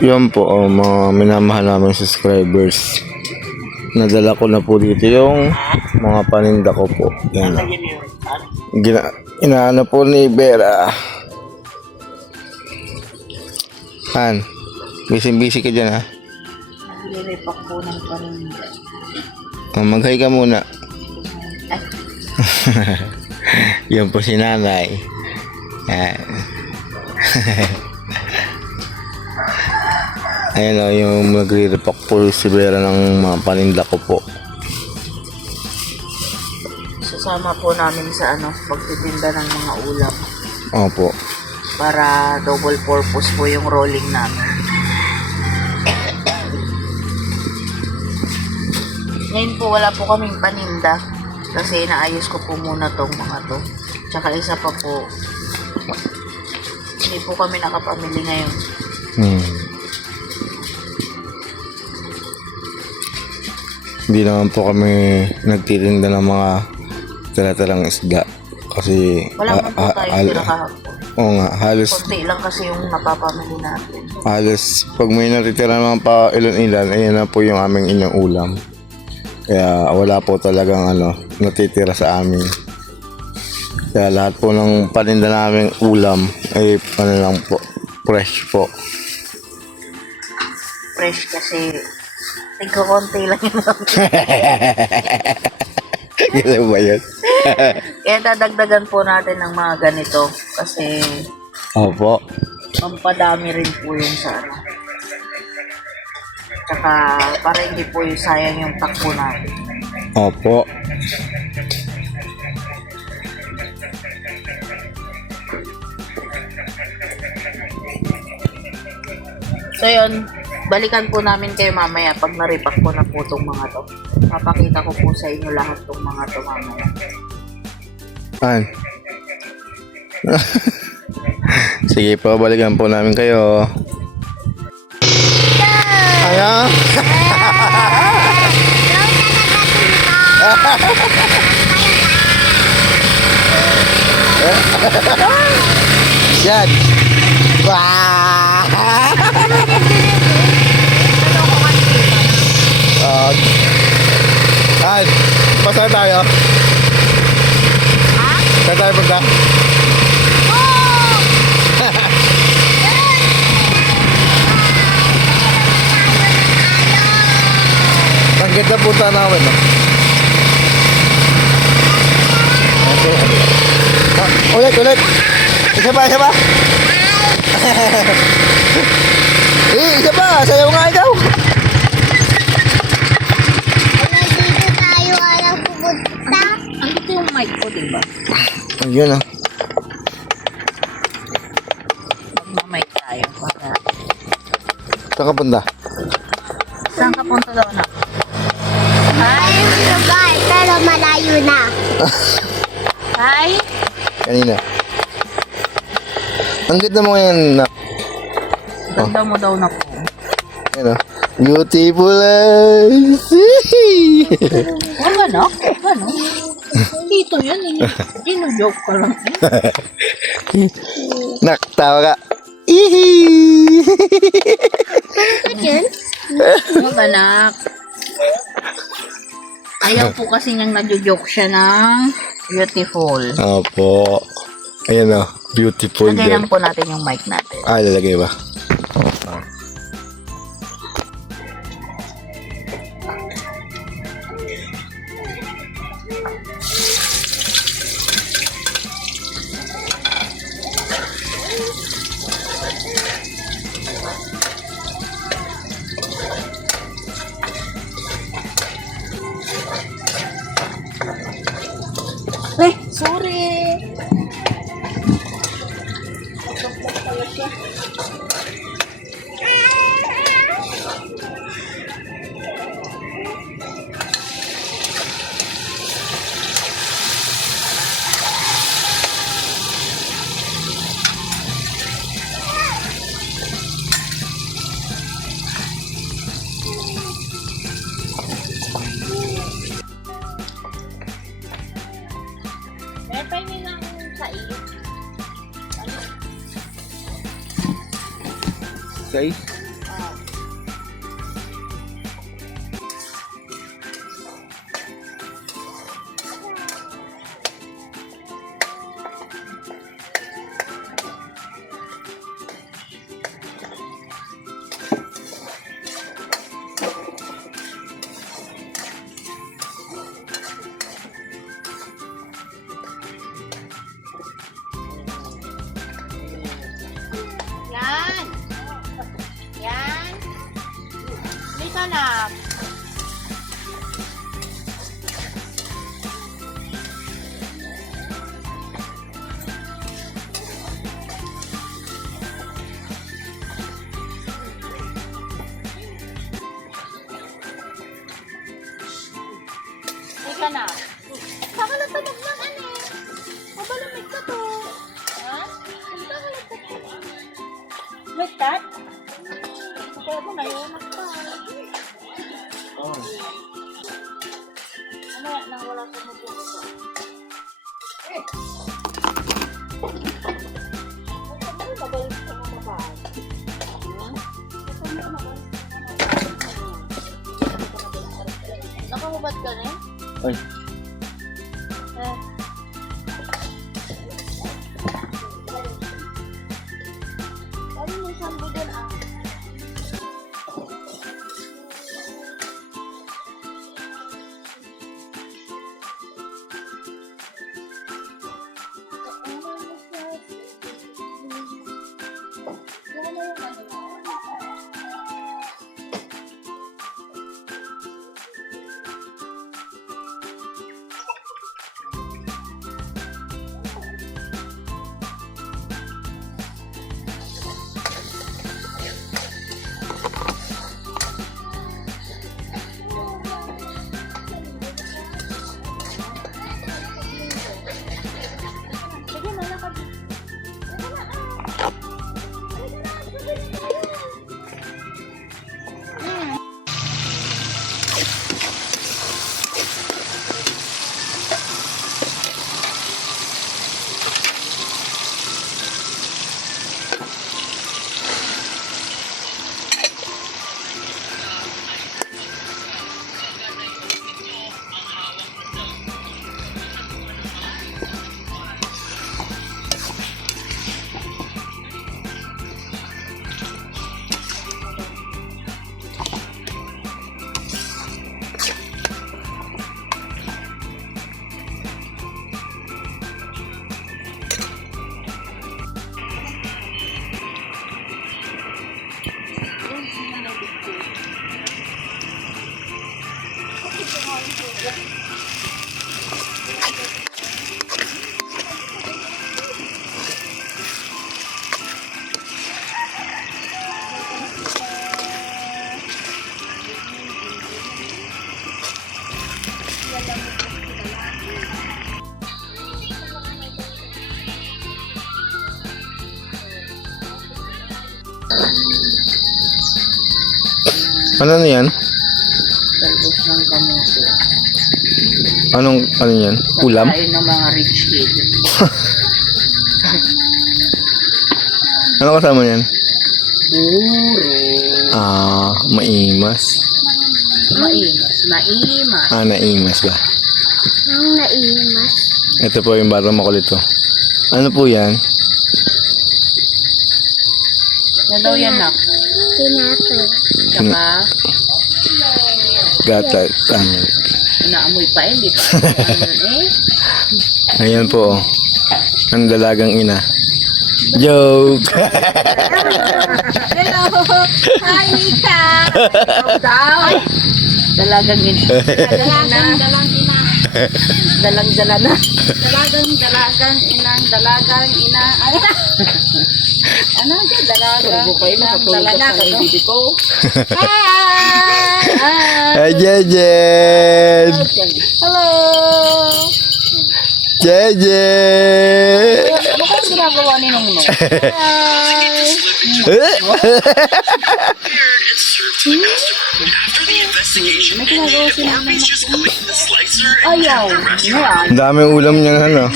Yun po, mga minamahal naming subscribers. Nadala ko na po dito yung mga paninda ko po. Yan. Inaano po ni Vera. Han, busy ka dyan ha. Nilipak po ng paninda. Mag-hi ka muna. Yan po si nanay. Yan. Ayan o, yung nagre-repack po si Vera ng mga paninda ko po. Sasama po namin sa pagtitinda ng mga ulam. Opo. Para double purpose po yung rolling namin. Ngayon po wala po kaming paninda. Kasi naayos ko po muna tong mga to. Tsaka isa pa po, hindi po kami nakapamili ngayon. Hindi naman po kami nagtitinda ng mga tala-talang isda. Kasi Wala man po tayong tira kahapon. Oo nga, halos Kunti lang kasi yung napapamili natin. pag may natitira naman pa ilan-ilan, ayan na po yung aming inyong ulam. Kaya wala po talagang natitira sa amin. Kaya lahat po ng paninda naming ulam ay lang po, fresh po. Fresh kasi nagkakonti lang yung Gano'n ba yun? Kaya dadagdagan po natin ng mga ganito kasi Opo. mampadami rin po yun sa Tsaka para hindi po yung sayang yung takbo natin. Opo. So yun, balikan po namin kayo mamaya pag naripak ko na po itong mga to. Papakita ko po sa inyo lahat itong mga to mamaya. An? Sige po, balikan po namin kayo. Ano? Yan. An, pasal tayo? Ha? Saan tayo punta? Ang ganda punta namin, no? Okay. Ulit. Isa pa. Isa pa. Sayaw nga ikaw. Dito tayo alam pupunta. Andito yung mic ko, diba? Ayun, ah. Magmamic tayo para... Saan ka punta? Saan ka punta daw na? Ay, lugar, pero malayo na. Hi! Kanina. Ang ganda mo ngayon, na. Ganda mo daw na po. Ano? Beautiful eyes. Huwag ano? Dito yan eh. Ino-joke ka lang. Naktawa ka. Ihi. Yun? Huwag anak. Ayaw po kasi niyang nagjo-joke siya ng beautiful. Opo. Ayan o. Beautiful Lagay girl. lang po natin yung mic natin. Lalagay ba? Ay, sorry. Guys, anak. Ika na. Saka lang tabag ng ano eh. Mabalamig ka to. Ha? Saka lang tabag. May cat? Kaya mo na yun. Ano yan? Nang wala sa mabuhay. Magaling sa mga babae. Nakahubad ka na eh? Ay. Ano mo sambo dyan ah? Ano na yan? Talbos ng kamote. Ano yan? Ulam? Kain ng mga rich kid. Ano kasama yan? Puro. Maimas. Maimas. Maimas. Naimas ba? Ang naimas. Ito po yung batang makulit to. Ano po yan? Ano daw yan nak? Tinapay. Tsaka, Gata. inaamoy pa eh. Hindi pa. Ano eh? Ayan po. Ang dalagang ina. Joke! Hello! Hi, Nika! Daw! Dalagang ina. Dalagang ina. Dalang-dala na. Dalagang ina. Ay! Ano ka? Dalagang dala na. Hi! Hi, Jejen! Hello! Jejen! Ano ka ginagawa ni Nong Nong? Hi! May ginagawa si Nong Nong. Ayaw. Ayaw. Ang dami ulam niya ano.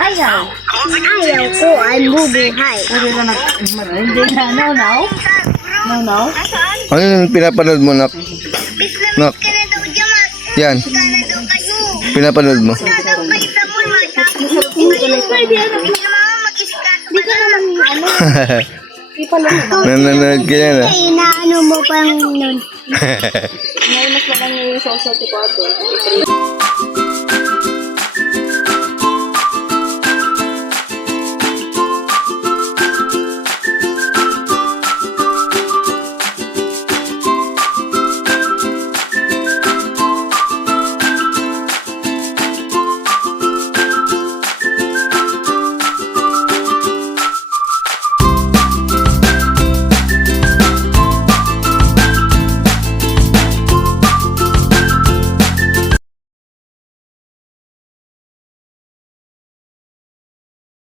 Ayaw. Ayaw ko ay bubuhay. Hindi na. No, no. No, no. Ano yung pinapanood mo, Nak? Nak, Ka na daw dyan, yan. ka na daw kayo. Pinapanood mo. Ka daw kayo sa mall, Hindi pwede ano. Hindi naman mag-iskas. Hindi ka naman ano. Nanonood ka yan, ah. Inaano mo pang nun. Ngayon mas maganda yung social tipo.